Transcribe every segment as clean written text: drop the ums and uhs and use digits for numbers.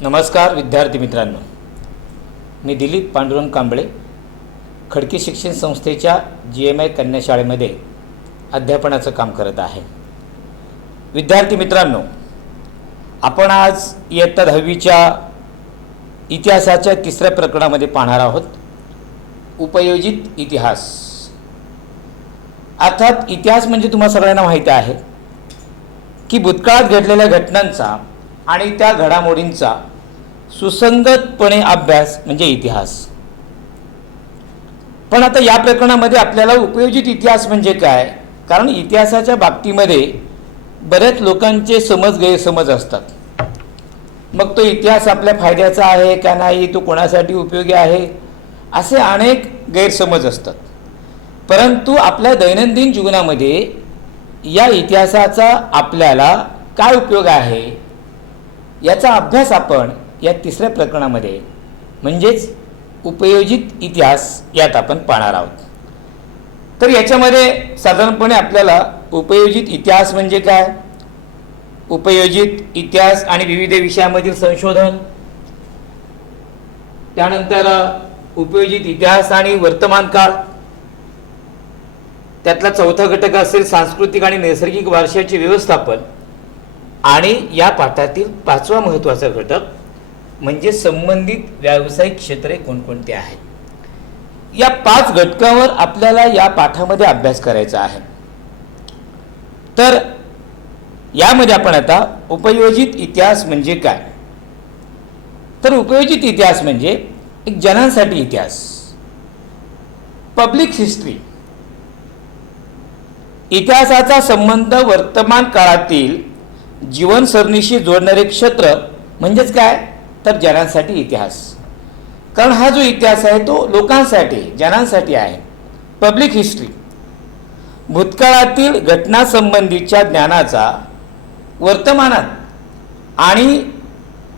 नमस्कार विद्यार्थी मित्रांनो, मी दिलीप पांडुरंग कांबळे खडकी शिक्षण संस्थेच्या GMI कन्या शाळेमध्ये अध्यापनाचं काम करत आहे। विद्यार्थी मित्रांनो, आपण आज इयत्ता 10वीच्या इतिहासाच्या तिसऱ्या प्रकरणामध्ये पाहणार आहोत, उपयोजित इतिहास। अर्थात इतिहास म्हणजे तुम्हा सगळ्यांना माहिती आहे की भूतकाळात घडलेल्या घटनांचा आणि त्या घडामोडींचा सुसंगतपणे अभ्यास म्हणजे इतिहास। पण आता या प्रकरणामध्ये आपल्याला उपयोजित इतिहास म्हणजे काय, कारण इतिहासाच्या बाबतीमध्ये बरेच लोकांचे समज गैरसमज असतात। मग तो इतिहास आपल्या फायद्याचा आहे का नाही, तो कोणासाठी उपयोगी आहे, असे अनेक गैरसमज असतात। परंतु आपल्या दैनंदिन जीवनामध्ये या इतिहासाचा आपल्याला काय उपयोग आहे याचा अभ्यास आपण या तिसऱ्या प्रकरणामध्ये म्हणजेच उपयोजित इतिहास यात आपण पाहणार आहोत। तर याच्यामध्ये साधारणपणे आपल्याला उपयोजित इतिहास म्हणजे काय, उपयोजित इतिहास आणि विविध विषयामधील संशोधन, त्यानंतर उपयोजित इतिहास आणि वर्तमान काळ, त्यातला चौथा घटक असेल सांस्कृतिक आणि नैसर्गिक वारशाचे व्यवस्थापन, आणि या पाठातील पाचवा महत्त्वाचा घटक म्हणजे संबंधित व्यावसायिक क्षेत्रे कोणकोणती आहेत। या 5 घटकांवर आपल्याला या पाठामध्ये अभ्यास करायचा आहे। तर यामध्ये आपण आता उपयोजित इतिहास म्हणजे काय, तर उपयोजित इतिहास म्हणजे एक जनांसाठी इतिहास, पब्लिक हिस्ट्री। इतिहासाचा संबंध वर्तमान काळातील जीवनसरणीशी जोडणारे क्षेत्र म्हणजेच काय, तर जनांसाठी इतिहास। कारण हा जो इतिहास आहे तो लोकांसाठी, जनांसाठी आहे। पब्लिक हिस्ट्री भूतकाळातील घटनासंबंधीच्या ज्ञानाचा वर्तमानात आणि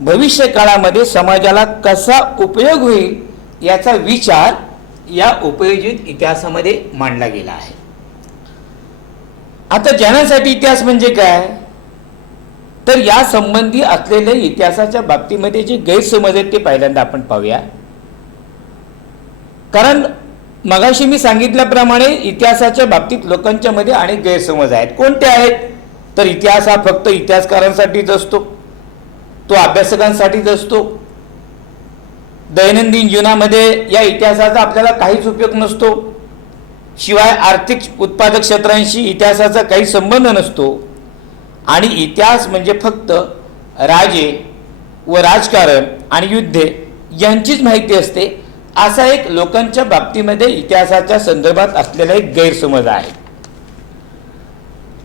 भविष्य काळामध्ये समाजाला कसा उपयोग होईल याचा विचार या उपयोजित इतिहासामध्ये मांडला गेला आहे। आता जनांसाठी इतिहास म्हणजे काय, तर या संबंधी असलेले इतिहासाच्या बाबतीमध्ये जे गैरसमज आहेत ते पहिल्यांदा आपण पाहूया। कारण मगाशी मी सांगितल्याप्रमाणे इतिहासाच्या बाबतीत लोकांच्या मध्ये अनेक गैरसमज आहेत। कोणते आहेत, तर इतिहास हा फक्त इतिहासकारांसाठीच असतो, तो अभ्यासकांसाठीच असतो। दैनंदिन जीवनामध्ये या इतिहासाचा आपल्याला काहीच उपयोग नसतो। शिवाय आर्थिक उत्पादक क्षेत्रांशी इतिहासाचा काही संबंध नसतो। आणि इतिहास म्हणजे फक्त राजे व राजकारण आणि युद्धे यांचीच माहिती असते, असा एक लोकांच्या बाबतीमध्ये इतिहासाच्या संदर्भात असलेला एक गैरसमज आहे।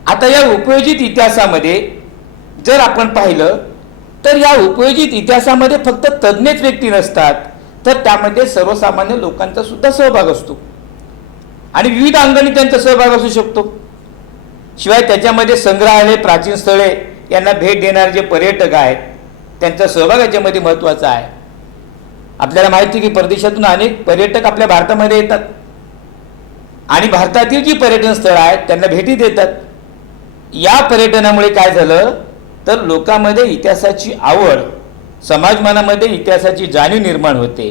आता या उपयोजित इतिहासामध्ये जर आपण पाहिलं तर या उपयोजित इतिहासामध्ये फक्त तज्ञच व्यक्ती नसतात, तर त्यामध्ये सर्वसामान्य लोकांचा सुद्धा सहभाग असतो आणि विविध अंगाने त्यांचा सहभाग असू शकतो। शिवाय त्याच्यामध्ये संग्रहालय, प्राचीन स्थळे यांना भेट देणारे जे पर्यटक आहेत त्यांचा सहभाग याच्यामध्ये महत्त्वाचा आहे। आपल्याला माहिती आहे की परदेशातून अनेक पर्यटक आपल्या भारतामध्ये येतात आणि भारतातील जी पर्यटन स्थळं आहेत त्यांना भेटी देतात। या पर्यटनामुळे काय झालं, तर लोकांमध्ये इतिहासाची आवड, समाजमनामध्ये इतिहासाची जाणीव निर्माण होते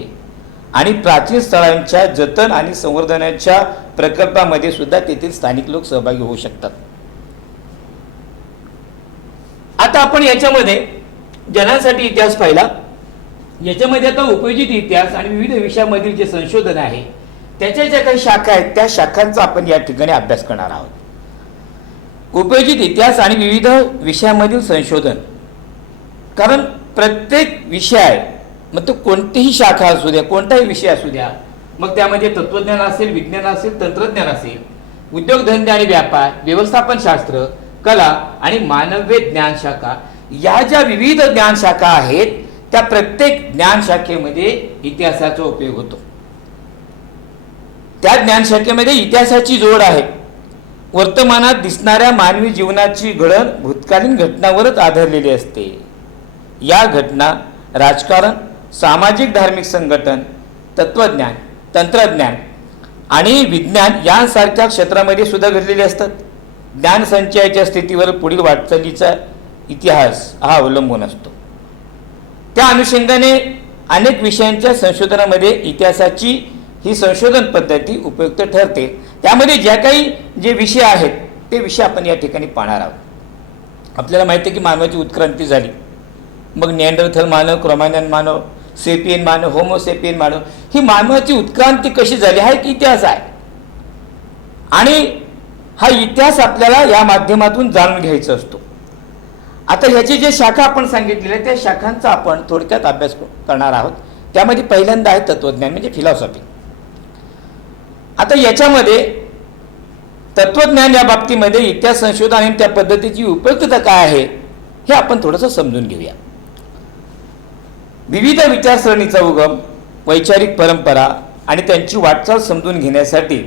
आणि प्राचीन स्थळांच्या जतन आणि संवर्धनाच्या प्रकल्पामध्ये सुद्धा तेथील स्थानिक लोक सहभागी होऊ शकतात। आता आपण याच्यामध्ये जनांसाठी इतिहास पाहिला, याच्यामध्ये आता उपयोजित इतिहास आणि विविध विषयामधील जे संशोधन आहे त्याच्या ज्या काही शाखा आहेत त्या शाखांचा आपण या ठिकाणी अभ्यास करणार आहोत। उपयोजित इतिहास आणि विविध विषयामधील संशोधन, कारण प्रत्येक विषय, मग तो कोणतीही शाखा असू द्या, कोणताही विषय असू द्या, मग त्यामध्ये तत्वज्ञान असेल, विज्ञान असेल, तंत्रज्ञान असेल, उद्योगधंदे आणि व्यापार, व्यवस्थापन शास्त्र, कला आणि मानवी ज्ञान शाखा, या ज्या विविध ज्ञान शाखा आहेत त्या प्रत्येक ज्ञान शाखेमध्ये इतिहासाचा उपयोग होतो। त्या ज्ञान शाखेमध्ये इतिहासाची जोड आहे। वर्तमानात दिसणाऱ्या मानवी जीवनाची घडण भूतकालीन घटनांवरच आधारलेली असते। या घटना राजकारण, सामाजिक धार्मिक संघटन, तत्वज्ञान, तंत्रज्ञान आणि विज्ञान यांसारख्या क्षेत्रामध्ये सुद्धा घडलेले असतात। ज्ञानसंचयाच्या स्थितीवर पुढील वाटचालीचा इतिहास हा अवलंबून असतो। त्या अनुषंगाने अनेक विषयांच्या संशोधनामध्ये इतिहासाची ही संशोधन पद्धती उपयुक्त ठरते. त्यामध्ये ज्या काही जे विषय आहेत ते विषय आपण या ठिकाणी पाहणार आहोत. आपल्याला माहिती आहे की मानवाची उत्क्रांती झाली, मग निअँडरथल मानव, क्रोमॅनियन मानव, सेपियन मानव, होमोसेपियन मानव, ही मानवाची उत्क्रांती कशी झाली हा एक इतिहास आहे. आणि हा इतिहास आपल्याला या माध्यमातून जाणून घ्यायचा असतो. आता ह्याची जे शाखा आपण सांगितलेल्या त्या शाखांचा आपण थोडक्यात अभ्यास करणार आहोत. त्यामध्ये पहिल्यांदा आहे तत्वज्ञान म्हणजे फिलॉसॉफी. आता याच्यामध्ये तत्वज्ञान या बाबतीमध्ये इतिहास संशोधन आणि त्या पद्धतीची उपयुक्तता काय आहे हे आपण थोडंसं समजून घेऊया. विविध विचारसरणीचा उगम, वैचारिक परंपरा आणि त्यांची वाटचाल समजून घेण्यासाठी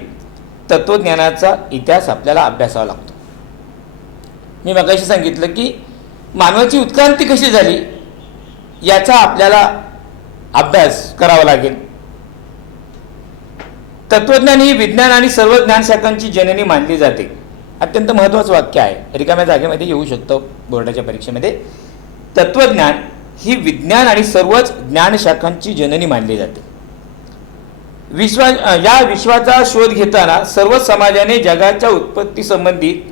तत्वज्ञानाचा इतिहास आपल्याला अभ्यासावा लागतो. मी मगाशी सांगितलं की मानवाची उत्क्रांती कशी झाली याचा आपल्याला अभ्यास करावा लागेल. तत्वज्ञान ही विज्ञान आणि सर्व ज्ञानशाखांची जननी मानली जाते. अत्यंत महत्त्वाचं वाक्य आहे, रिकाम्या जागेमध्ये येऊ शकतं बोर्डाच्या परीक्षेमध्ये. तत्वज्ञान ही विज्ञान आणि सर्वच ज्ञानशाखांची जननी मानली जाते. या विश्वाचा शोध घेताना सर्व समाजाने जगाच्या उत्पत्ती संबंधित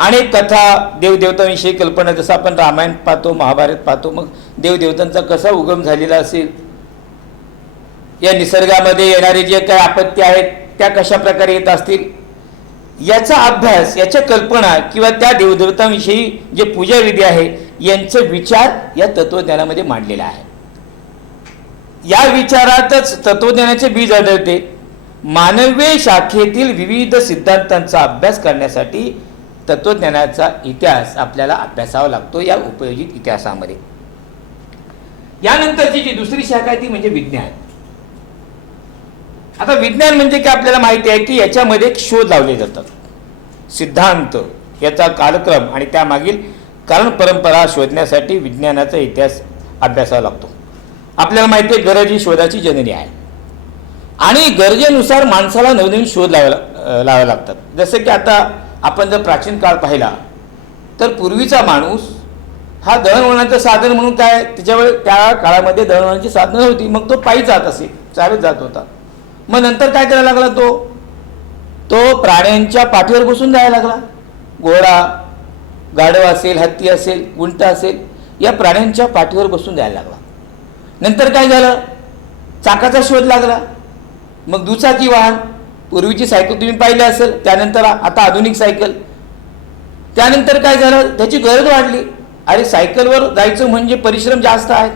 अनेक कथा, देवदेवतांविषयी कल्पना, जसं आपण रामायण पाहतो, महाभारत पाहतो, मग देवदेवतांचा कसा उगम झालेला असेल, या निसर्गामध्ये येणारे जे काही आपत्ती आहेत त्या कशा प्रकारे येत असतील याचा अभ्यास, याच्या कल्पना किंवा त्या देवदेवतांविषयी जे पूजाविधी आहे यांचे विचार या तत्वज्ञानामध्ये मांडलेला आहे. या विचारातच तत्वज्ञानाचे बीज आढळते. मानवीय शाखेतील विविध सिद्धांतांचा अभ्यास करण्यासाठी तत्वज्ञानाचा इतिहास आपल्याला अभ्यासावा लागतो या उपयोजित इतिहासामध्ये. यानंतरची जी दुसरी शाखा आहे ती म्हणजे विज्ञान. आता विज्ञान म्हणजे काय आपल्याला माहिती आहे की याच्यामध्ये शोध लावले जातात. सिद्धांत, याचा कालक्रम आणि त्यामागील कारण परंपरा शोधण्यासाठी विज्ञानाचा इतिहास अभ्यासावा लागतो. आपल्याला माहिती आहे गरज ही शोधाची जननी आहे आणि गरजेनुसार माणसाला नवनवीन शोध लावावे लागतात. जसं की आता आपण जर प्राचीन काळ पाहिला तर पूर्वीचा माणूस हा दळणवळणाचं साधन म्हणून काय, त्याच्यावेळी त्या काळामध्ये दळणवळणाची साधनं होती, मग तो पायी जात असे, चालत जात होता. मग नंतर काय करायला लागला, तो प्राण्यांच्या पाठीवर बसून जायला लागला. घोडा, गाढव असेल, हत्ती असेल, उंट असेल, या प्राण्यांच्या पाठीवर बसून जायला लागला. नंतर काय झालं, चाकाचा शोध लागला. मग दुचाकी वाहन, पूर्वीची सायकल तुम्ही पाहिली असेल, त्यानंतर आता आधुनिक सायकल. त्यानंतर काय झालं, त्याची गरज वाढली. अरे सायकलवर जायचं म्हणजे परिश्रम जास्त आहेत,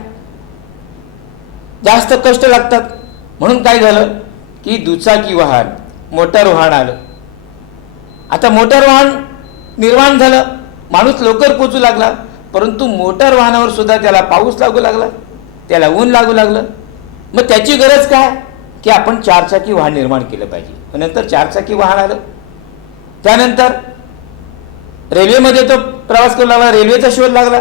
जास्त कष्ट लागतात. म्हणून काय झालं की दुचाकी वाहन, मोटार वाहन आलं. आता मोटार वाहन निर्माण झालं, माणूस लवकर पोचू लागला. परंतु मोटार वाहनावर सुद्धा त्याला पाऊस लागू लागला, त्याला ऊन लागू लागलं. मग त्याची गरज काय की आपण चारचाकी वाहन निर्माण केलं पाहिजे. नंतर चारचाकी वाहन आलं. त्यानंतर रेल्वेमध्ये तो प्रवास करू लागला, रेल्वेचा शोध लागला.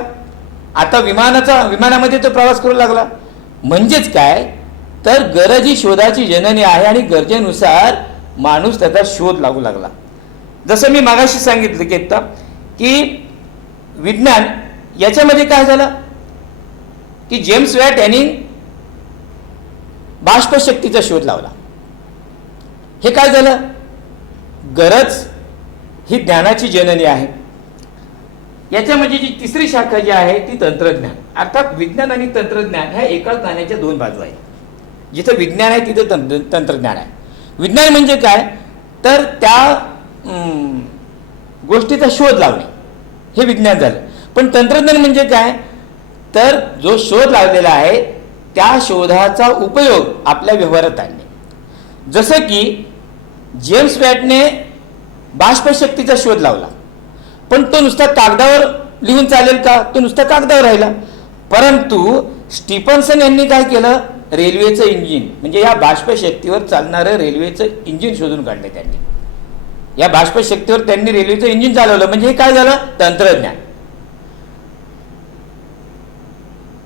आता विमानामध्ये तो प्रवास करू लागला. म्हणजेच काय तर गरज ही शोधाची जननी आहे आणि गरजेनुसार माणूस त्याचा शोध लागू लागला. जसं मी मागाशी सांगितलं की विज्ञान याच्यामध्ये काय झालं की जेम्स वॅट यांनी बाष्पशक्तीचा शोध लावला. हे काय झालं, गरज ही ज्ञानाची जननी आहे. याच्यामध्ये जी तिसरी शाखा जी आहे ती तंत्रज्ञान. अर्थात विज्ञान आणि तंत्रज्ञान ह्या एकाच नाण्याच्या दोन बाजू आहेत. जिथं विज्ञान आहे तिथं तंत्रज्ञान आहे. विज्ञान म्हणजे काय तर त्या गोष्टीचा शोध लावणे हे विज्ञान झालं. पण तंत्रज्ञान म्हणजे काय तर जो शोध लावलेला आहे त्या शोधाचा उपयोग आपल्या व्यवहारात आणणे. जसं की जेम्स वॅटने बाष्पशक्तीचा शोध लावला, पण तो नुसता कागदावर लिहून चालेल का, तो नुसता कागदावर राहिला. परंतु स्टीफन्सन यांनी काय केलं, रेल्वेचं इंजिन म्हणजे या बाष्पशक्तीवर चालणारं रेल्वेचं इंजिन शोधून काढलं. त्यांनी या बाष्पशक्तीवर त्यांनी रेल्वेचं इंजिन चालवलं. म्हणजे हे काय झालं, तंत्रज्ञान.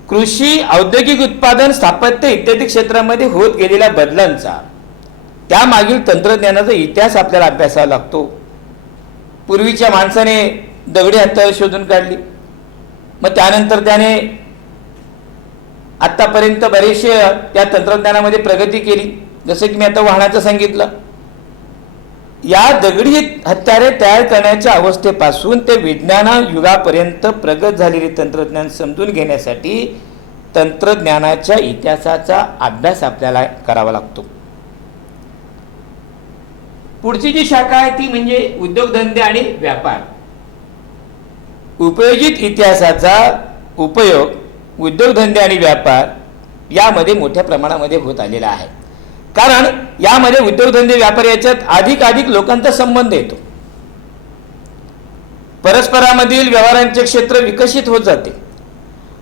कृषी, औद्योगिक उत्पादन, स्थापत्य इत्यादी क्षेत्रामध्ये होत गेलेल्या बदलांचा त्यामागील तंत्रज्ञानाचा इतिहास आपल्याला अभ्यासावा लागतो. पूर्वीच्या माणसाने दगडी हत्यारे शोधून काढली, मग त्यानंतर त्याने आत्तापर्यंत बरेचसे या तंत्रज्ञानामध्ये प्रगती केली, जसं की मी आता वाहनाचं सांगितलं. या दगडी हत्यारे तयार करण्याच्या अवस्थेपासून ते विज्ञान युगापर्यंत प्रगत झालेले तंत्रज्ञान समजून घेण्यासाठी तंत्रज्ञानाच्या इतिहासाचा अभ्यास आपल्याला करावा लागतो. पुढची जी शाखा आहे ती म्हणजे उद्योगधंदे आणि व्यापार. उपयोजित इतिहासाचा उपयोग उद्योगधंदे आणि व्यापार यामध्ये मोठ्या प्रमाणामध्ये होत आलेला आहे. कारण यामध्ये उद्योगधंदे व्यापार याच्यात अधिक लोकांचा संबंध येतो. परस्परामधील व्यवहारांचे क्षेत्र विकसित होत जाते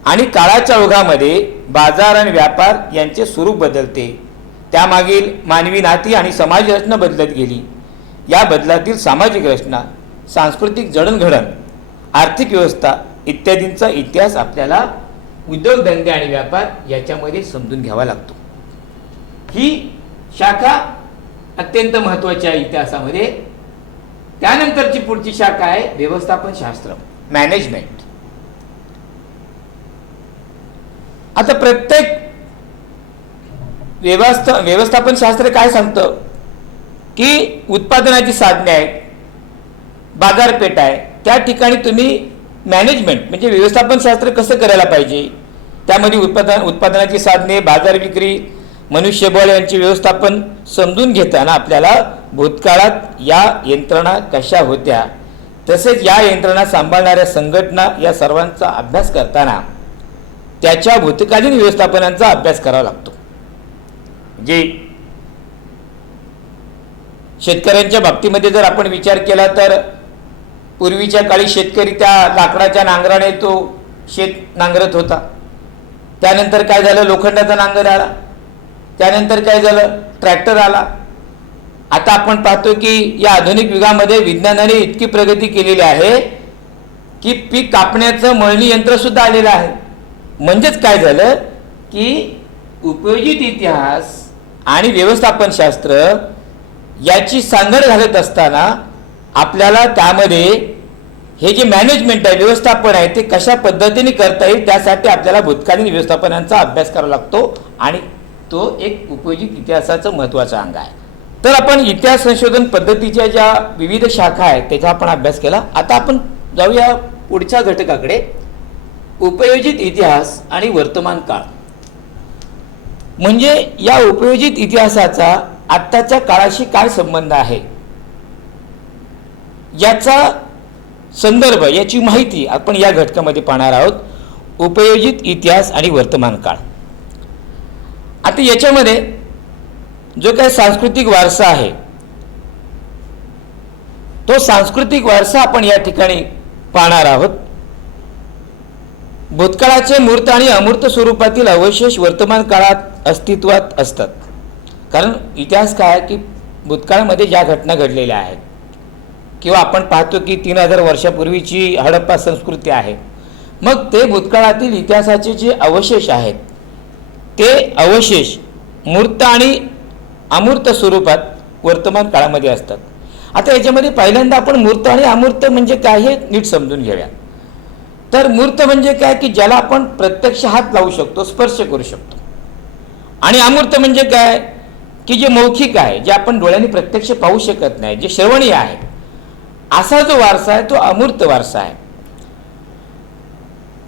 आणि काळाच्या ओघामध्ये बाजार आणि व्यापार यांचे स्वरूप बदलते. त्यामागील मानवी नाती आणि समाज रचना बदलत गेली. या बदलातील सामाजिक रचना, सांस्कृतिक जडणघडण, आर्थिक व्यवस्था इत्यादींचा इतिहास आपल्याला उद्योगधंदे आणि व्यापार याच्यामध्ये समजून घ्यावा लागतो. ही शाखा अत्यंत महत्त्वाची आहे इतिहासामध्ये. त्यानंतरची पुढची शाखा आहे व्यवस्थापन शास्त्र, मॅनेजमेंट. आता प्रत्येक व्यवस्थापन शास्त्र काय सांगतं की उत्पादनाची साधने आहेत, बाजारपेठ आहे, त्या ठिकाणी तुम्ही मॅनेजमेंट म्हणजे व्यवस्थापन शास्त्र कसं करायला पाहिजे, त्यामध्ये उत्पादनाची साधने, बाजार विक्री, मनुष्यबळ यांचे व्यवस्थापन समजून घेताना आपल्याला भूतकाळात या यंत्रणा कशा होत्या, तसेच या यंत्रणा सांभाळणाऱ्या संघटना या सर्वांचा अभ्यास करताना त्याच्या भूतकालीन व्यवस्थापनांचा अभ्यास करावा लागतो. जे शेतकऱ्यांच्या बाबतीमध्ये जर आपण विचार केला तर पूर्वीच्या काळी शेतकरी त्या लाकडाच्या नांगराने तो शेत नांगरत होता. त्यानंतर काय झालं, लोखंडाचा नांगर आला. त्यानंतर काय झालं, ट्रॅक्टर आला. आता आपण पाहतो की या आधुनिक युगामध्ये विज्ञानाने इतकी प्रगती केलेली आहे की पीक कापण्याचं मळणी यंत्र सुद्धा आलेलं आहे. म्हणजेच काय झालं की उपयोजित इतिहास आणि व्यवस्थापन शास्त्र याची सांगड घालत असताना आपल्याला त्यामध्ये हे जे मॅनेजमेंट आहे, व्यवस्थापन आहे, ते कशा पद्धतीने करता येईल त्यासाठी आपल्याला भूतकालीन व्यवस्थापनांचा अभ्यास करावा लागतो आणि तो एक उपयोजित इतिहासाचं महत्त्वाचा अंग आहे. तर आपण इतिहास संशोधन पद्धतीच्या ज्या विविध शाखा आहेत त्याचा आपण अभ्यास केला. आता आपण जाऊया पुढच्या घटकाकडे, उपयोजित इतिहास आणि वर्तमान काळ. म्हणजे या उपयोजित इतिहासाचा आत्ताच्या काळाशी काय संबंध आहे याचा संदर्भ, याची माहिती आपण या घटकामध्ये पाहणार आहोत. उपयोजित इतिहास आणि वर्तमान काळ. आता याच्यामध्ये जो काही सांस्कृतिक वारसा आहे तो सांस्कृतिक वारसा आपण या ठिकाणी पाहणार आहोत. भूतकाळाचे मूर्त आणि अमूर्त स्वरूपातील अवशेष वर्तमान काळात अस्तित्वात असतात. कारण इतिहास काय की भूतकाळामध्ये ज्या घटना घडलेल्या आहेत किंवा आपण पाहतो की 3000 वर्षापूर्वीची हडप्पा संस्कृती आहे, मग ते भूतकाळातील इतिहासाचे जे अवशेष आहेत ते अवशेष मूर्त आणि अमूर्त स्वरूपात वर्तमान काळामध्ये असतात. आता याच्यामध्ये पहिल्यांदा आपण मूर्त आणि अमूर्त म्हणजे काय हे नीट समजून घेऊया. तर मूर्त म्हणजे काय की ज्याला आपण प्रत्यक्ष हात लावू शकतो, स्पर्श करू शकतो. आणि अमूर्त म्हणजे काय की जे मौखिक आहे, जे आपण डोळ्यांनी प्रत्यक्ष पाहू शकत नाही, जे श्रवणीय आहे, असा जो वारसा आहे तो अमूर्त वारसा आहे.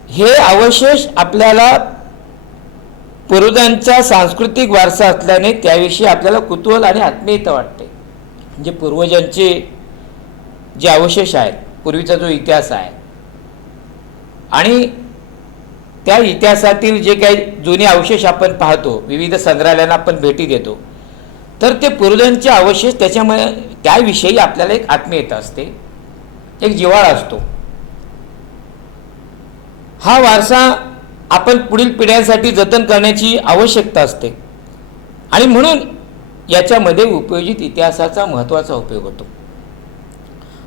हे अवशेष आपल्याला पूर्वजांचा सांस्कृतिक वारसा असल्याने त्याविषयी आपल्याला कुतूहल आणि आत्मीयता वाटते. म्हणजे पूर्वजांचे जे अवशेष आहेत, पूर्वीचा जो इतिहास आहे आणि त्या इतिहासातील जे काही जुने अवशेष आपण पाहतो, विविध संग्रहालयांना आपण भेटी देतो, तर ते पूर्वजांचे अवशेष त्याच्यामुळे त्याविषयी आपल्याला एक आत्मीयता असते, एक जिव्हाळा असतो. हा वारसा आपण पुढील पिढ्यांसाठी जतन करण्याची आवश्यकता असते आणि म्हणून याच्यामध्ये उपयोजित इतिहासाचा महत्त्वाचा उपयोग होतो.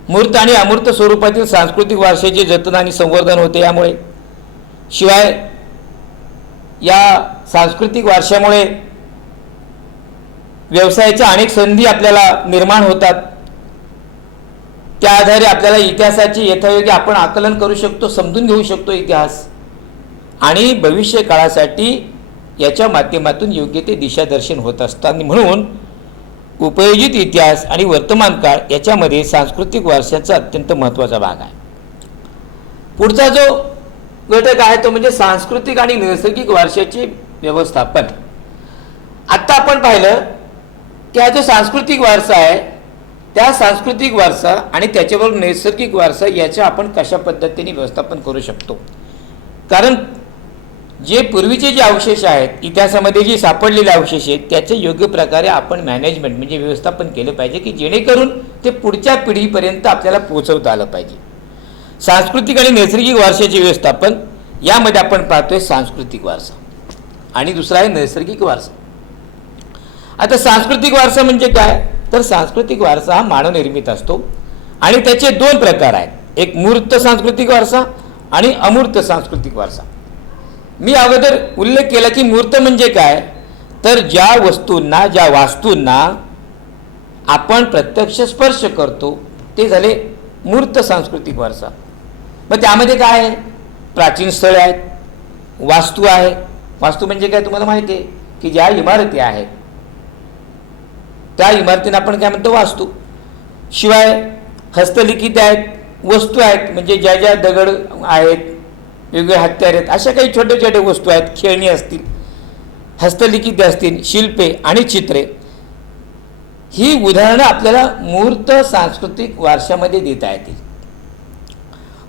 मूर्त आणि अमूर्त स्वरूपातील सांस्कृतिक वारशाचे जतन आणि संवर्धन होते. यामुळे शिवाय या सांस्कृतिक वारशामुळे व्यवसायाच्या अनेक संधी आपल्याला निर्माण होतात. त्या आधारे आपल्याला इतिहासाचे यथायोग्य आपण आकलन करू शकतो, समजून घेऊ शकतो इतिहास आणि भविष्य काळासाठी याच्या माध्यमातून योग्य ते दिशादर्शन होत असतात. म्हणून उपयोजित इतिहास आणि वर्तमान काळ याच्यामध्ये सांस्कृतिक वारशाचा अत्यंत महत्त्वाचा भाग आहे. पुढचा जो घटक आहे तो म्हणजे सांस्कृतिक आणि नैसर्गिक वारशाचे व्यवस्थापन. आत्ता आपण पाहिलं की हा जो सांस्कृतिक वारसा आहे त्या सांस्कृतिक वारसा आणि त्याच्याबरोबर नैसर्गिक वारसा याचं आपण कशा पद्धतीने व्यवस्थापन करू शकतो. कारण जे पूर्वीचे जे अवशेष आहेत इतिहासामध्ये जे सापडलेले अवशेष आहेत त्याचे योग्य प्रकारे आपण मॅनेजमेंट म्हणजे व्यवस्थापन केलं पाहिजे की जेणेकरून ते पुढच्या पिढीपर्यंत आपल्याला पोहोचवता आलं पाहिजे. सांस्कृतिक आणि नैसर्गिक वारशाचे व्यवस्थापन यामध्ये आपण पाहतोय सांस्कृतिक वारसा आणि दुसरा आहे नैसर्गिक वारसा. आता सांस्कृतिक वारसा म्हणजे काय तर सांस्कृतिक वारसा हा मानवनिर्मित असतो आणि त्याचे दोन प्रकार आहेत, एक मूर्त सांस्कृतिक वारसा आणि अमूर्त सांस्कृतिक वारसा. मी अगोदर उल्लेख केला की मूर्त म्हणजे काय तर ज्या वस्तूंना ज्या वास्तूंना आपण प्रत्यक्ष स्पर्श करतो ते झाले मूर्त सांस्कृतिक वारसा. मग त्यामध्ये काय आहे प्राचीन स्थळे आहेत, वास्तू आहे. वास्तू म्हणजे काय तुम्हाला माहिती आहे की ज्या इमारती आहेत त्या इमारतींना आपण काय म्हणतो वास्तू. शिवाय हस्तलिखित आहेत, वस्तू आहेत म्हणजे ज्या ज्या दगड आहेत, वेगवेगळे हत्यार आहेत, अशा काही छोटे छोटे वस्तू आहेत, खेळणी असतील, हस्तलिखित असतील, शिल्पे आणि चित्रे, ही उदाहरणं आपल्याला मूर्त सांस्कृतिक वारशामध्ये देता येतील.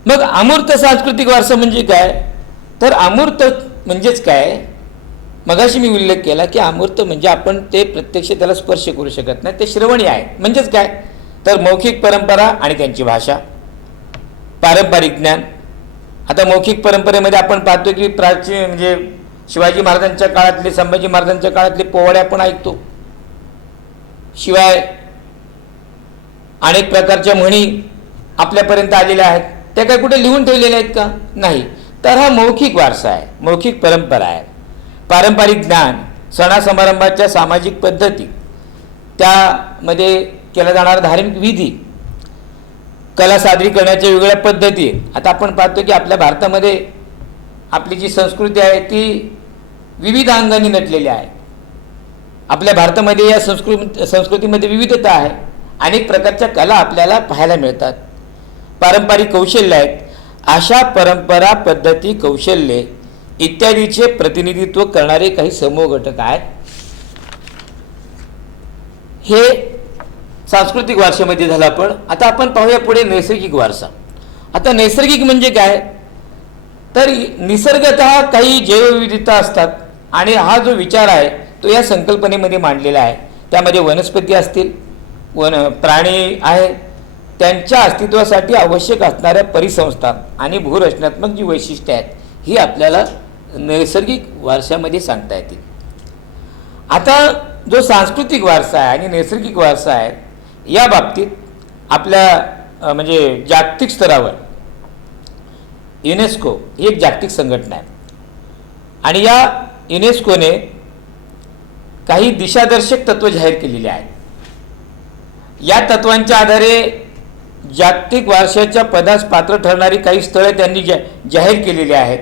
मग अमूर्त सांस्कृतिक वारसा म्हणजे काय तर अमूर्त म्हणजेच काय मगाशी मी उल्लेख केला की अमूर्त म्हणजे आपण ते प्रत्यक्ष त्याला स्पर्श करू शकत नाही, ते श्रवणी आहे. म्हणजेच काय तर मौखिक परंपरा आणि त्यांची भाषा, पारंपरिक ज्ञान. आता मौखिक परंपरेमध्ये आपण पाहतो की प्राचीन म्हणजे शिवाजी महाराजांच्या काळातले, संभाजी महाराजांच्या काळातले पोवाडे आपण ऐकतो. शिवाय अनेक प्रकारच्या म्हणी आपल्यापर्यंत आलेल्या आहेत, त्या काय कुठे लिहून ठेवलेल्या आहेत का नाही. तर हा मौखिक वारसा आहे, मौखिक परंपरा आहे. पारंपरिक ज्ञान, सणासमारंभाच्या सामाजिक पद्धती, त्यामध्ये केला जाणारा धार्मिक विधी, कला सादरीकरणाच्या वेगवेगळ्या पद्धती. आता आपण पाहतो की आपल्या भारतामध्ये आपली जी संस्कृती आहे ती विविध अंगांनी नटलेली आहे. आपल्या भारतामध्ये या संस्कृतीमध्ये विविधता आहे, अनेक प्रकारच्या कला आपल्याला पाहायला मिळतात, पारंपरिक कौशल्य आहेत. अशा परंपरा, पद्धती, कौशल्ये इत्यादीचे प्रतिनिधित्व करणारे काही समूह घटक आहेत. हे सांस्कृतिक वारशामध्ये झालं. आता आपण पाहूया पुढे नैसर्गिक वारसा. आता नैसर्गिक म्हणजे काय तर निसर्गतः काही जैवविविधता असतात आणि हा जो विचार आहे तो या संकल्पनेमध्ये मांडलेला आहे. त्यामध्ये वनस्पती असतील, प्राणी आहेत, त्यांच्या अस्तित्वासाठी आवश्यक असणाऱ्या परिसंस्था आणि भूरचनात्मक जी वैशिष्ट्ये आहेत ही आपल्याला नैसर्गिक वारशामध्ये सांगता येतील. आता जो सांस्कृतिक वारसा आहे आणि नैसर्गिक वारसा आहे या बाबतीत आपल्या म्हणजे जागतिक स्तरावर युनेस्को ही एक जागतिक संघटना आहे आणि या युनेस्कोने काही दिशादर्शक तत्त्व जाहीर केलेली आहेत. या तत्वांच्या आधारे जागतिक वारशाच्या पदास पात्र ठरणारी काही स्थळे त्यांनी जाहीर केलेली आहेत.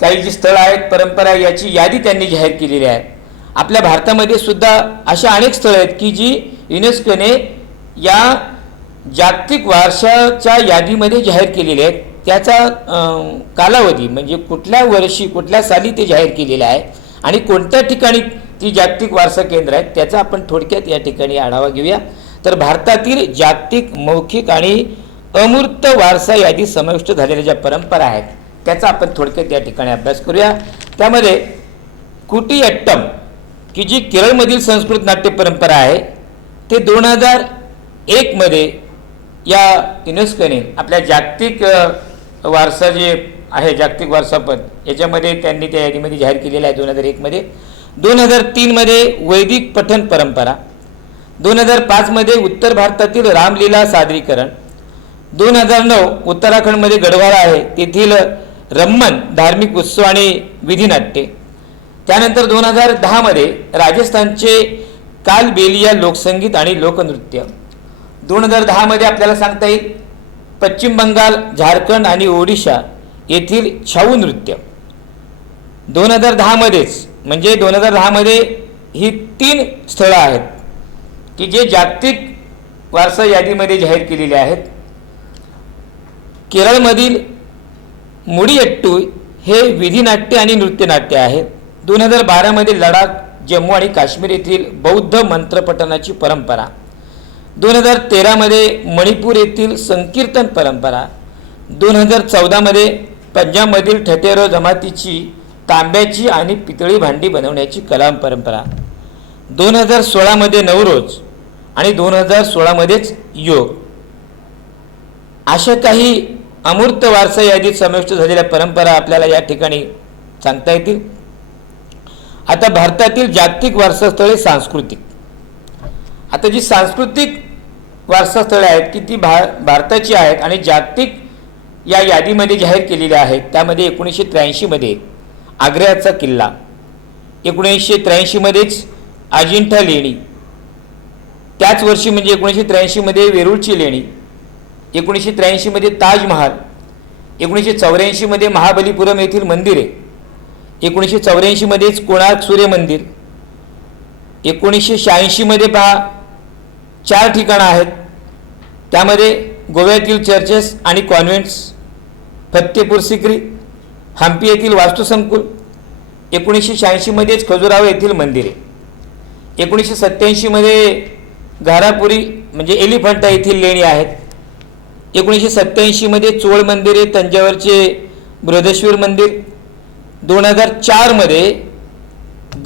काही जी स्थळं आहेत, परंपरा, याची यादी त्यांनी जाहीर केलेली आहे. आपल्या भारतामध्ये सुद्धा अशा अनेक स्थळं आहेत की जी युनेस्कोने या जागतिक वारशाच्या यादीमध्ये जाहीर केलेले आहेत. त्याचा कालावधी म्हणजे कुठल्या वर्षी, कुठल्या साली ते जाहीर केलेलं आहे आणि कोणत्या ठिकाणी ती जागतिक वारसा केंद्र आहेत त्याचा आपण थोडक्यात या ठिकाणी आढावा घेऊया. तर भारतातील जागतिक मौखिक आणि अमूर्त वारसा यादी समाविष्ट झालेल्या ज्या परंपरा आहेत त्याचा आपण थोडक्यात या ठिकाणी अभ्यास करूया. त्यामध्ये कुटियट्टम की जी केरळमधील संस्कृत नाट्य परंपरा आहे ते 2001 मध्ये या युनेस्कोने आपल्या जागतिक वारसा जे आहे, जागतिक वारसापद, याच्यामध्ये त्यांनी त्या यादीमध्ये जाहीर केलेलं आहे 2001 मध्ये. 2003 मध्ये वैदिक पठण परंपरा, 2005 मध्ये उत्तर भारतातील रामलीला सादरीकरण, 2009 उत्तराखंडमध्ये गढवाला आहे तेथील रम्मन धार्मिक उत्सव आणि विधिनाट्ये, त्यानंतर 2010 मध्ये राजस्थानचे कालबेलिया लोकसंगीत आणि लोकनृत्य, 2010 मध्ये आपल्याला सांगता येईल पश्चिम बंगाल, झारखंड आणि ओडिशा येथील छाऊ नृत्य, 2010मध्येच म्हणजे 2010मध्ये ही 3 स्थळं आहेत की जे जागतिक वारसा यादीमध्ये जाहीर केलेले आहेत. केरळमधील मुडियट्टू हे विधिनाट्य आणि नृत्यनाट्य आहे. 2012मध्ये लडाख, जम्मू आणि काश्मीर येथील बौद्ध मंत्रपठणाची परंपरा. 2013मध्ये मणिपूर येथील संकीर्तन परंपरा. 2014मध्ये पंजाबमधील ठटेरो जमातीची तांब्याची आणि पितळी भांडी बनवण्याची कला परंपरा. 2016मध्ये नवरोज आणि 2016मध्येच योग. अशा काही अमूर्त वारसा यादीत समाविष्ट झालेल्या परंपरा आपल्याला या ठिकाणी सांगता येतील. आता भारतातील जागतिक वारसास्थळे सांस्कृतिक. आता जी सांस्कृतिक वारसास्थळे आहेत की ती भारताची आहेत आणि जागतिक या यादीमध्ये जाहीर केलेली आहेत. त्यामध्ये 1983मध्ये आग्र्याचा किल्ला, 1983मध्येच अजिंठा लेणी, त्याच वर्षी म्हणजे 1983मध्ये वेरूळची लेणी, 1983मध्ये ताजमहाल, 1984मध्ये महाबलीपुरम येथील मंदिरे, 1984मध्येच कोणार्क सूर्य मंदिर, 1986मध्ये पहा 4 ठिकाणं आहेत. त्यामध्ये गोव्यातील चर्चेस आणि कॉन्व्हेंट्स, फत्तेपूर सिक्री, हम्पी येथील वास्तुसंकुल, 1986मध्येच खजुराहो येथील मंदिरे, 1987मध्ये घारापुरी म्हणजे एलिफंटा येथील लेणी आहेत, 1987मध्ये चोळ मंदिरे, तंजावरचे बृहदेश्वर मंदिर, 2004मध्ये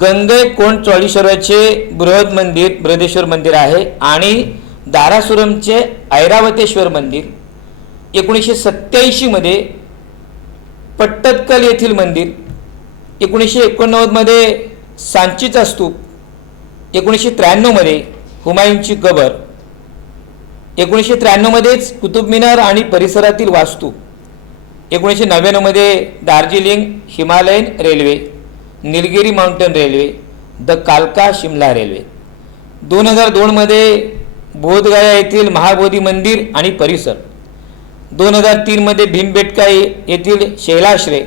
गंगैकोंड चोळेश्वराचे बृहद मंदिर बृहदेश्वर मंदिर आहे आणि दारासुरमचे ऐरावतेश्वर मंदिर, 1987मध्ये पट्टदकल येथील मंदिर, 1989मध्ये सांचीचा स्तूप, 1993मध्ये हुमायूनची कबर, 1993मध्येच कुतुब मिनार आणि परिसरातील वास्तू, 1999मध्ये Darjeeling Himalayan railway, Nilgiri mountain railway, the कालका शिमला रेल्वे, 2002मध्ये बोधगया येथील महाबोधी मंदिर आणि परिसर, 2003मध्ये भीमबेटका येथील शैलाश्रय,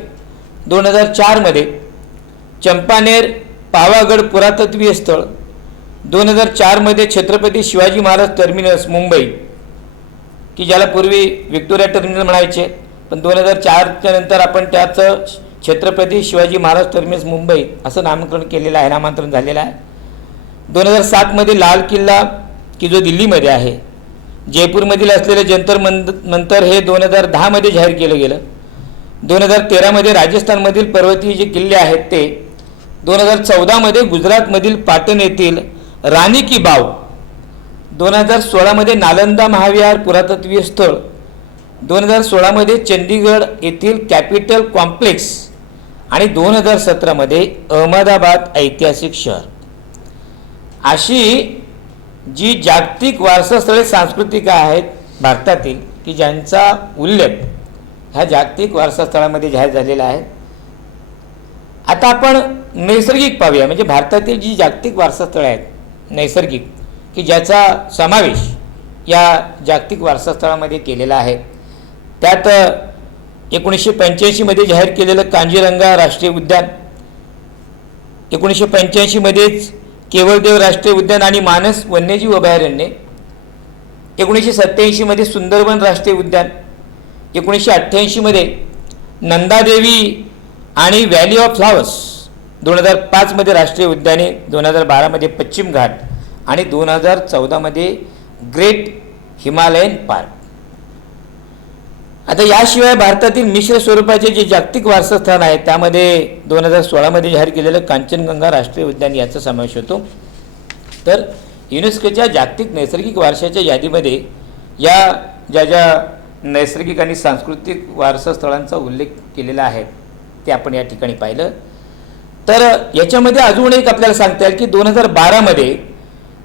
2004मध्ये चंपानेर पावागड पुरातत्वीय स्थळ, 2004मध्ये छत्रपती शिवाजी महाराज टर्मिनस मुंबई की ज्याला पूर्वी व्हिक्टोरिया टर्मिनल म्हणायचे, पण 2004च्या नंतर आपण त्याचं छत्रपती शिवाजी महाराज टर्मिनस मुंबई असं नामकरण केलेलं आहे, नामांतरण झालेलं आहे. 2007मध्ये लाल किल्ला की जो दिल्लीमध्ये आहे, जयपूरमधील असलेले जंतर मंतर हे 2010मध्ये जाहीर केलं गेलं. 2013मध्ये राजस्थानमधील पर्वतीय जे किल्ले आहेत ते, 2014मध्ये गुजरातमधील पाटण येथील राणी की बाव, 2016मध्ये नालंदा महाविहार पुरातत्वीय स्थळ, 2016मध्ये चंदीगड येथील कॅपिटल कॉम्प्लेक्स आणि 2017मध्ये अहमदाबाद ऐतिहासिक शहर. अशी जी जागतिक वारसास्थळे सांस्कृतिक आहेत भारतातील की ज्यांचा उल्लेख ह्या जागतिक वारसास्थळामध्ये जाहीर झालेला आहे. आता आपण नैसर्गिक पाहूया, म्हणजे भारतातील जी जागतिक वारसास्थळे आहेत नैसर्गिक की ज्याचा समावेश या जागतिक वारसास्थळामध्ये केलेला आहे. त्यात 1985मध्ये जाहीर केलेलं कांजीरंगा राष्ट्रीय उद्यान, 1985मध्येच केवळदेव राष्ट्रीय उद्यान आणि मानस वन्यजीव अभयारण्य, 1987मध्ये सुंदरबन राष्ट्रीय उद्यान, 1988मध्ये नंदादेवी आणि व्हॅली ऑफ फ्लावर्स, 2005मध्ये राष्ट्रीय उद्याने, 2012मध्ये पश्चिम घाट आणि 2014मध्ये ग्रेट हिमालयन पार्क. आता याशिवाय भारतातील मिश्र स्वरूपाचे जे जागतिक वारसास्थान आहेत त्यामध्ये 2016मध्ये जाहीर केलेलं कांचनगंगा राष्ट्रीय उद्यान याचा समावेश होतो. तर युनेस्कोच्या जागतिक नैसर्गिक वारशाच्या यादीमध्ये या ज्या नैसर्गिक आणि सांस्कृतिक वारसास्थळांचा उल्लेख केलेला आहे ते आपण या ठिकाणी पाहिलं. तर याच्यामध्ये अजून एक आपल्याला सांगता येईल की 2012मध्ये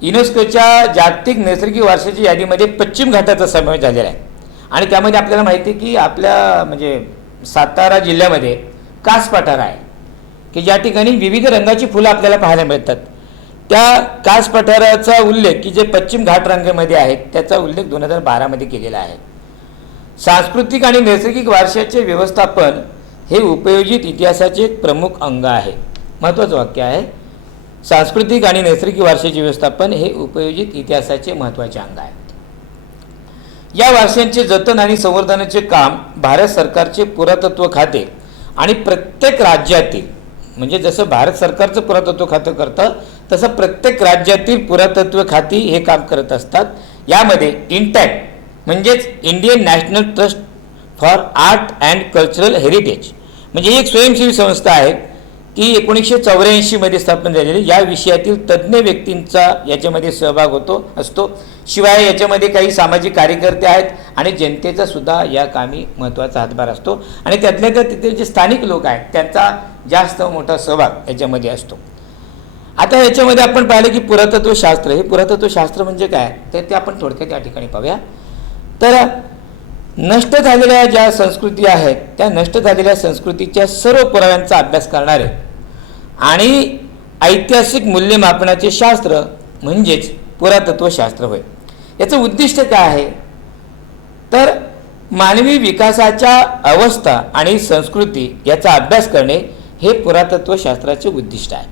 युनेस्कोच्या जागतिक नैसर्गिक वारशाच्या यादीमध्ये पश्चिम घाटाचा समावेश झालेला आहे आणि त्यामध्ये आपल्याला माहिती आहे की आपल्या म्हणजे सातारा जिल्ह्यामध्ये कास पठार आहे की ज्या ठिकाणी विविध रंगाची फुलं आपल्याला पाहायला मिळतात. त्या कास पठाराचा उल्लेख की जे पश्चिम घाट रांगेमध्ये आहेत त्याचा उल्लेख 2012मध्ये केलेला आहे. सांस्कृतिक आणि नैसर्गिक वारशाचे व्यवस्थापन हे उपयोजित इतिहासाचे एक प्रमुख अंग आहे. महत्त्वाचं वाक्य आहे. सांस्कृतिक आणि नैसर्गिक वारशाचे व्यवस्थापन हे उपयोजित इतिहासाचे महत्त्वाचे अंग आहे. या वारशांचे जतन आणि संवर्धनाचे काम भारत सरकारचे पुरातत्व खाते आणि प्रत्येक राज्यातील, म्हणजे जसं भारत सरकारचं पुरातत्व खातं करतं तसं प्रत्येक राज्यातील पुरातत्व खाती हे काम करत असतात. यामध्ये इंटॅक्ट म्हणजेच Indian national trust for art and cultural heritage म्हणजे ही एक स्वयंसेवी संस्था आहे की 1984 मध्ये स्थापन झालेली. या विषयातील तज्ज्ञ व्यक्तींचा याच्यामध्ये सहभाग असतो. शिवाय याच्यामध्ये काही सामाजिक कार्यकर्ते आहेत आणि जनतेचा सुद्धा या कामी महत्त्वाचा हातभार असतो आणि त्यातल्या त्यात तिथे जे स्थानिक लोक आहेत त्यांचा जास्त मोठा सहभाग याच्यामध्ये असतो. आता याच्यामध्ये आपण पाहिलं की पुरातत्वशास्त्र, हे पुरातत्वशास्त्र म्हणजे काय तर ते आपण थोडक्यात या ठिकाणी पाहूया. तर नष्ट झालेल्या ज्या संस्कृती आहेत त्या नष्ट झालेल्या संस्कृतीच्या सर्व पुराव्यांचा अभ्यास करणारे आणि ऐतिहासिक मूल्यमापनाचे शास्त्र म्हणजेच पुरातत्वशास्त्र होय. याचं उद्दिष्ट काय आहे तर मानवी विकासाच्या अवस्था आणि संस्कृती याचा अभ्यास करणे हे पुरातत्वशास्त्राचे उद्दिष्ट आहे.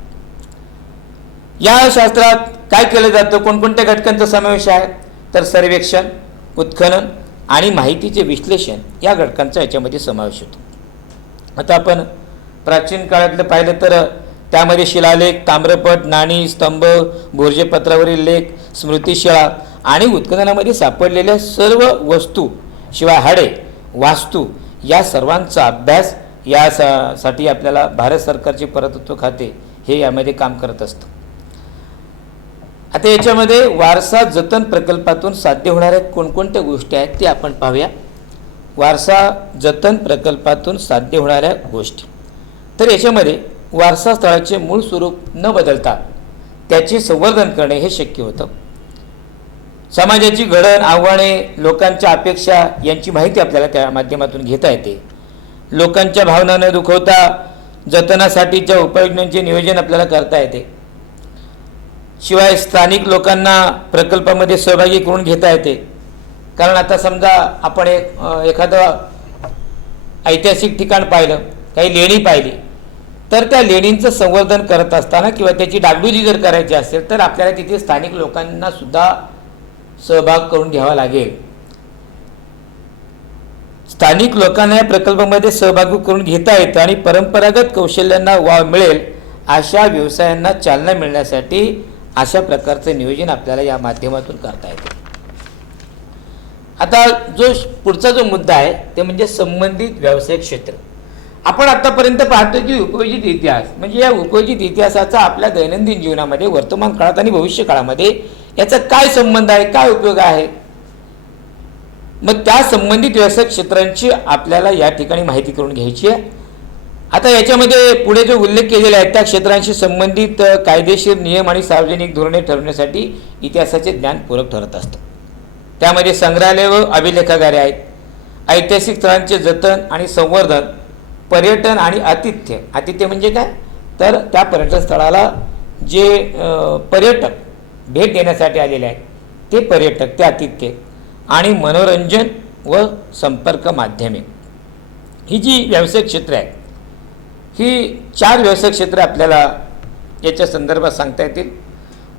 या शास्त्रात काय केलं जातं, कोणकोणत्या घटकांचा समावेश आहे तर सर्वेक्षण, उत्खनन आणि माहितीचे विश्लेषण या घटकांचा याच्यामध्ये समावेश होतो. आता आपण प्राचीन काळातलं पाहिलं तर त्यामध्ये शिलालेख, ताम्रपट, नाणी, स्तंभ, भोर्जेपत्रावरील लेख, स्मृतिशिळा आणि उत्खननामध्ये सापडलेल्या सर्व वस्तू शिवाय हाडे, वास्तू या सर्वांचा अभ्यास यासाठी आपल्याला भारत सरकारचे पुरातत्व खाते हे यामध्ये काम करत असतं. आता याच्यामध्ये वारसा जतन प्रकल्पातून साध्य होणाऱ्या कोणकोणत्या गोष्टी आहेत ते आपण पाहूया. वारसा जतन प्रकल्पातून साध्य होणाऱ्या गोष्टी, तर याच्यामध्ये वारसा स्थळाचे मूळ स्वरूप न बदलता त्याचे संवर्धन करणे हे शक्य होतं. समाजाची घडण, आव्हाने, लोकांच्या अपेक्षा यांची माहिती आपल्याला त्या माध्यमातून घेता येते. लोकांच्या भावना न दुखवता जतनासाठीच्या उपाययोजनांचे नियोजन आपल्याला करता येते. शिवाय स्थानिक लोकांना प्रकल्पामध्ये सहभागी करून घेता येते. कारण आता समजा आपण एखादं ऐतिहासिक ठिकाण पाहिलं, काही लेणी पाहिली, तर त्या लेणींचं संवर्धन करत असताना किंवा त्याची डागडुजी जर करायची असेल तर आपल्याला तिथे स्थानिक लोकांना सुद्धा सहभाग करून घ्यावा लागेल. स्थानिक लोकांना या प्रकल्पामध्ये सहभागी करून घेता येतं आणि परंपरागत कौशल्यांना वाव मिळेल अशा व्यवसायांना चालना मिळण्यासाठी अशा प्रकारचं नियोजन आपल्याला या माध्यमातून करता येते. आता पुढचा जो मुद्दा आहे ते म्हणजे संबंधित व्यावसायिक क्षेत्र. आपण आतापर्यंत पाहतो की उपयोजित इतिहास म्हणजे या उपयोजित इतिहासाचा आपल्या दैनंदिन जीवनामध्ये, वर्तमान काळात आणि भविष्य काळामध्ये याचा काय संबंध आहे, काय उपयोग आहे. मग त्या संबंधित व्यावसायिक क्षेत्रांची आपल्याला या ठिकाणी माहिती करून घ्यायची आहे. आता याच्यामध्ये पुढे जो उल्लेख केलेला आहे त्या क्षेत्रांशी संबंधित कायदेशीर नियम आणि सार्वजनिक धोरणे ठरवण्यासाठी इतिहासाचे ज्ञान पूरक ठरत असतं. त्यामध्ये संग्रहालय व अभिलेखागारे आहेत, ऐतिहासिक स्थळांचे जतन आणि संवर्धन, पर्यटन आणि आतिथ्य. आतिथ्य म्हणजे काय तर त्या पर्यटन स्थळाला जे पर्यटक भेट देण्यासाठी आलेले आहेत ते पर्यटक, ते आतिथ्य, आणि मनोरंजन व संपर्क माध्यमे. ही जी व्यावसायिक क्षेत्र आहेत ही 4 व्यावसायिक क्षेत्रे आपल्याला याच्या संदर्भात सांगता येतील.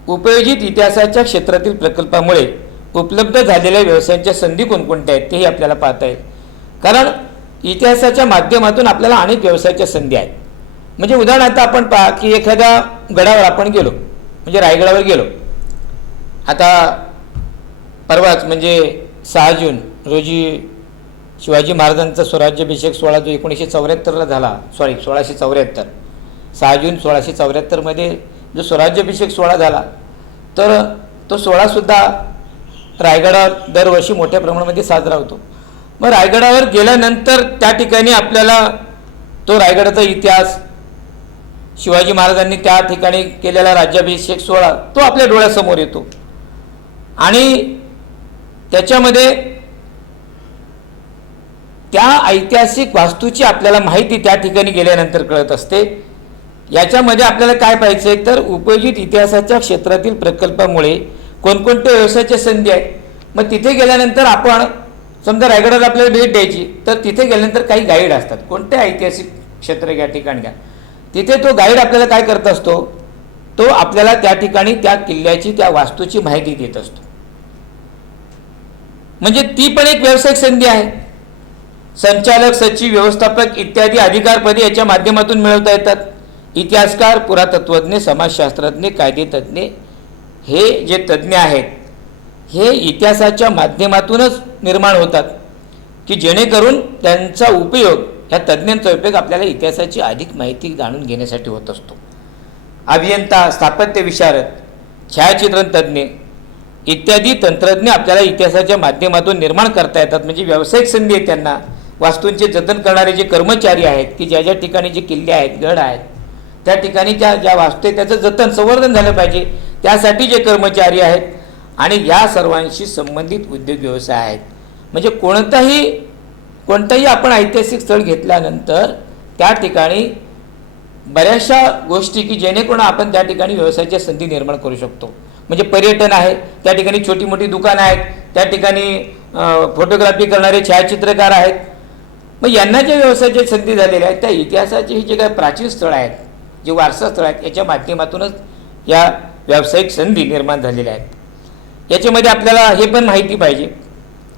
उपयोजित इतिहासाच्या क्षेत्रातील प्रकल्पामुळे उपलब्ध झालेल्या व्यवसायांच्या संधी कोणकोणत्या आहेत तेही आपल्याला पाहता येईल. कारण इतिहासाच्या माध्यमातून आपल्याला अनेक व्यवसायाच्या संधी आहेत. म्हणजे उदाहरणार्थ आपण पहा की एखाद्या गडावर आपण गेलो, म्हणजे रायगडावर गेलो. आता परवाच म्हणजे 6 जून रोजी शिवाजी महाराजांचा स्वराज्याभिषेक सोहळा जो 1974ला झाला, 1674, 6 जून 1674 जो स्वराज्याभिषेक सोहळा झाला तर तो सोहळासुद्धा रायगडावर दरवर्षी मोठ्या प्रमाणामध्ये साजरा होतो. मग रायगडावर गेल्यानंतर त्या ठिकाणी आपल्याला तो रायगडाचा इतिहास, शिवाजी महाराजांनी त्या ठिकाणी केलेला राज्याभिषेक सोहळा तो आपल्या डोळ्यासमोर येतो आणि त्याच्यामध्ये त्या ऐतिहासिक वास्तूची आपल्याला माहिती त्या ठिकाणी गेल्यानंतर कळत असते. याच्यामध्ये आपल्याला काय पाहायचं आहे तर उपयोजित इतिहासाच्या क्षेत्रातील प्रकल्पामुळे कोणकोणत्या व्यवसायाच्या संधी आहेत. मग तिथे गेल्यानंतर आपण समजा रायगडाला आपल्याला भेट द्यायची, तर तिथे गेल्यानंतर काही गाईड असतात. कोणते ऐतिहासिक क्षेत्र या ठिकाणी घ्या, तिथे तो गाईड आपल्याला काय करत असतो, तो आपल्याला त्या ठिकाणी त्या किल्ल्याची, त्या वास्तूची माहिती देत असतो. म्हणजे ती पण एक व्यावसायिक संधी आहे. संचालक, सचिव, व्यवस्थापक इत्यादी अधिकारपदे याच्या माध्यमातून मिळवता येतात. इतिहासकार, पुरातत्वज्ञ, समाजशास्त्रज्ञ, कायदेतज्ञ हे जे तज्ज्ञ आहेत, हे इतिहासाच्या माध्यमातूनच निर्माण होतात, की जेणेकरून त्यांचा उपयोग, ह्या तज्ज्ञांचा उपयोग आपल्याला इतिहासाची अधिक माहिती जाणून घेण्यासाठी होत असतो. अभियंता, स्थापत्य विशारद, छायाचित्रण तज्ज्ञ इत्यादी तंत्रज्ञ आपल्याला इतिहासाच्या माध्यमातून निर्माण करता येतात. म्हणजे व्यावसायिक संधी आहे त्यांना. वास्तूंचे जतन करणारे जे कर्मचारी आहेत, की ज्या ज्या ठिकाणी जे किल्ले आहेत, गड आहेत, त्या ठिकाणी ज्या वास्तू आहेत त्याचं जतन, संवर्धन झालं पाहिजे, त्यासाठी जे कर्मचारी आहेत, आणि या सर्वांशी संबंधित उद्योग व्यवसाय आहेत. म्हणजे कोणताही आपण ऐतिहासिक स्थळ घेतल्यानंतर त्या ठिकाणी बऱ्याचशा गोष्टी, की जेणेकरून आपण त्या ठिकाणी व्यवसायाच्या संधी निर्माण करू शकतो. म्हणजे पर्यटन आहे, त्या ठिकाणी छोटी मोठी दुकानं आहेत, त्या ठिकाणी फोटोग्राफी करणारे छायाचित्रकार आहेत. मग यांना ज्या व्यवसायाच्या संधी झालेल्या आहेत, त्या इतिहासाचे हे जे काही प्राचीन स्थळं आहेत, जे वारसा स्थळं आहेत, याच्या माध्यमातूनच या व्यावसायिक संधी निर्माण झालेल्या आहेत. याच्यामध्ये आपल्याला हे पण माहिती पाहिजे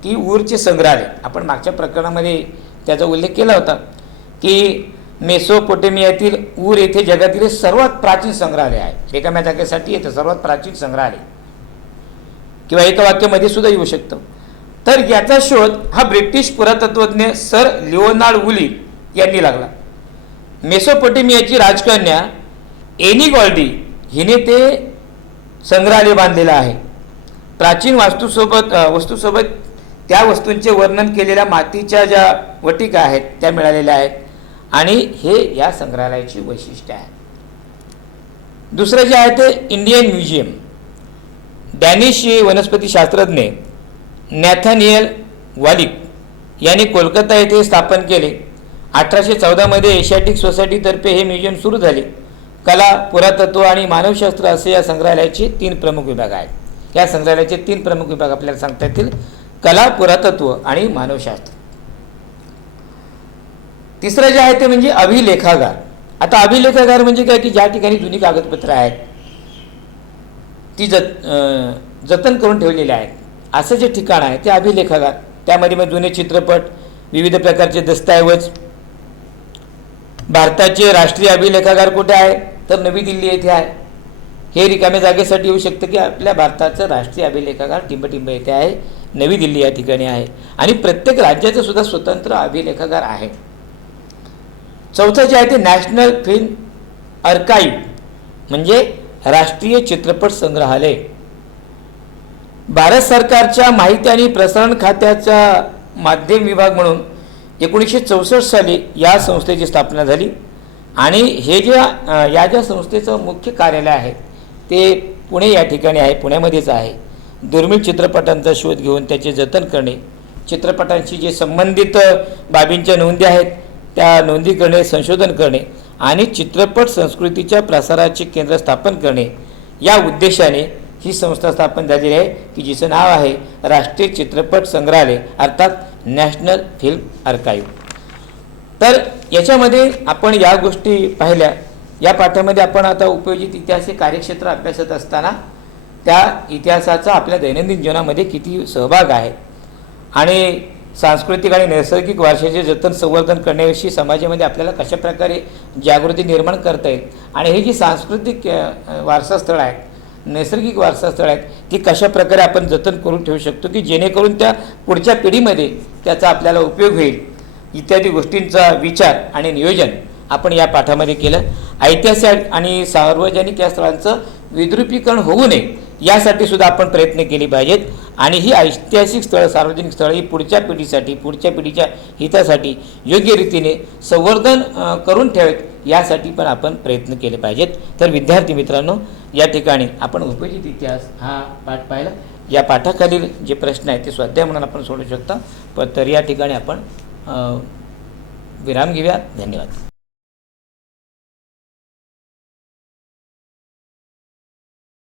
की ऊरचे संग्रहालय, आपण मागच्या प्रकरणामध्ये त्याचा उल्लेख केला होता, की मेसोपोटेमियातील ऊर येथे जगातील सर्वात प्राचीन संग्रहालय आहे. रिकाम्या जागेसाठी येतं सर्वात प्राचीन संग्रहालय, किंवा एका वाक्यामध्ये सुद्धा येऊ शकतं. तर याचा शोध हा ब्रिटिश पुरातत्वज्ञ सर लिओनार्ड वुली यांनी लागला. मेसोपोटेमियाची राजकन्या एनी गॉल्डी हिने ते संग्रहालय बांधलेलं आहे. प्राचीन वस्तूसोबत त्या वस्तूंचे वर्णन केलेल्या मातीच्या ज्या वटिका आहेत त्या मिळालेल्या आहेत, आणि हे या संग्रहालयाची वैशिष्ट्य आहे. दुसरं जे आहे ते इंडियन म्युझियम. डॅनिश वनस्पतीशास्त्रज्ञ नॅथनियल वॉलिक यांनी कोलकाता येथे स्थापन केले. 1814 मध्ये एशियाटिक सोसायटीतर्फे हे म्युझियम सुरू झाले. कला, पुरातत्व आणि मानवशास्त्र असे या संग्रहालयाचे 3 प्रमुख विभाग आहेत. या संग्रहालयाचे 3 प्रमुख विभाग आपल्याला सांगता येतील: कला, पुरातत्व आणि मानवशास्त्र. तिसरं जे आहे ते म्हणजे अभिलेखागार. आता अभिलेखागार म्हणजे काय, की ज्या ठिकाणी जुनी कागदपत्र आहेत ती जतन करून ठेवलेली आहेत, असं जे ठिकाण आहे ते अभिलेखागार. त्यामध्ये मग जुने चित्रपट, विविध प्रकारचे दस्तऐवज. भारताचे राष्ट्रीय अभिलेखागार कुठे आहे, तर नवी दिल्ली येथे आहे. हे रिकाम्या जागेसाठी येऊ शकतं की आपल्या भारताचं राष्ट्रीय अभिलेखागार टिंबटिंब येथे आहे, नवी दिल्ली या ठिकाणी आहे. आणि प्रत्येक राज्याचं सुद्धा स्वतंत्र अभिलेखागार आहे. चौथं जे आहे ते नॅशनल फिल्म आर्काइव्ह, म्हणजे राष्ट्रीय चित्रपट संग्रहालय. भारत सरकारच्या माहिती आणि प्रसारण खात्याचा माध्यम विभाग म्हणून 1964 साली या संस्थेची स्थापना झाली. आणि हे ज्या संस्थेचं मुख्य कार्यालय आहे ते पुणे या ठिकाणी आहे, पुण्यामध्येच आहे. दुर्मिळ चित्रपटांचा शोध घेऊन त्याचे जतन करणे, चित्रपटांशी जे संबंधित बाबींच्या नोंदी आहेत त्या नोंदी करणे, संशोधन करणे आणि चित्रपट संस्कृतीच्या प्रसाराचे केंद्र स्थापन करणे, या उद्देशाने ही संस्था स्थापन झालेली आहे, की जिचं नाव आहे राष्ट्रीय चित्रपट संग्रहालय, अर्थात नॅशनल फिल्म आर्काइव्ह. तर याच्यामध्ये आपण या गोष्टी पाहिल्या. या पाठामध्ये आपण आता उपयोजित इतिहास हे कार्यक्षेत्र अभ्यासत असताना त्या इतिहासाचा आपल्या दैनंदिन जीवनामध्ये किती सहभाग आहे, आणि सांस्कृतिक आणि नैसर्गिक वारशाचे जतन संवर्धन करण्याविषयी समाजामध्ये आपल्याला कशाप्रकारे जागृती निर्माण करता येईल, आणि हे जी सांस्कृतिक वारसास्थळं आहेत, नैसर्गिक वारसास्थळं आहेत, ती कशाप्रकारे आपण जतन करून ठेवू शकतो, की जेणेकरून त्या पुढच्या पिढीमध्ये त्याचा आपल्याला उपयोग होईल, इत्यादी गोष्टींचा विचार आणि नियोजन आपण या पाठामध्ये केलं. ऐतिहासिक आणि सार्वजनिक या स्थळांचं विद्रुपीकरण होऊ नये यासाठी सुद्धा आपण प्रयत्न केले पाहिजेत, आणि ही ऐतिहासिक स्थळं, सार्वजनिक स्थळं ही पुढच्या पिढीसाठी, पुढच्या पिढीच्या हितासाठी योग्य रीतीने संवर्धन करून ठेवावेत यासाठी पण आपण प्रयत्न केले पाहिजेत. तर विद्यार्थी मित्रांनो, या ठिकाणी आपण उपयोजित इतिहास हा पाठ पाहिला. या पाठाखालील जे प्रश्न आहेत ते स्वाध्याय म्हणून आपण सोडू शकता. पण तर या ठिकाणी आपण विराम घेऊया. धन्यवाद.